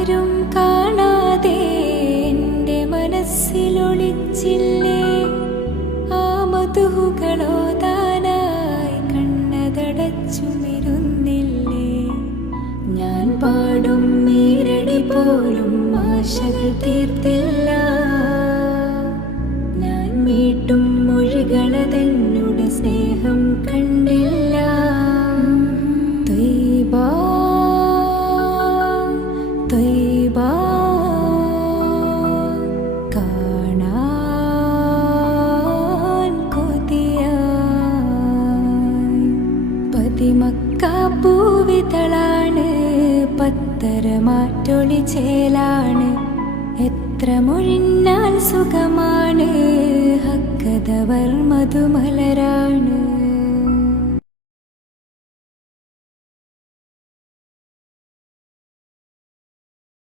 ആരും കാണാതെ എൻ്റെ മനസ്സിലൊളിച്ചില്ലേ ആ മധുഹുകളോതാനായി കണ്ണതടച്ചുമിരുന്നില്ലേ. ഞാൻ പാടും ഈരടി പോലും ആശകൾ തീർത്തില്ല. ഞാൻ മീട്ടും മൊഴികളതെന്നുടെ സ്നേഹം കണ്ടില്ല. ത്വയ്ബാ ത്വയ്ബാ കാണാൻ കൊതിയായി. പതിമക്കാപ്പൂവിതളാണ്, പത്തരമാറ്റൊളി ചേലാണ്. എത്ര മൊഴിഞ്ഞാൽ സുഖമാണ്, ഹക്കതവർ മധുമലരാണ്.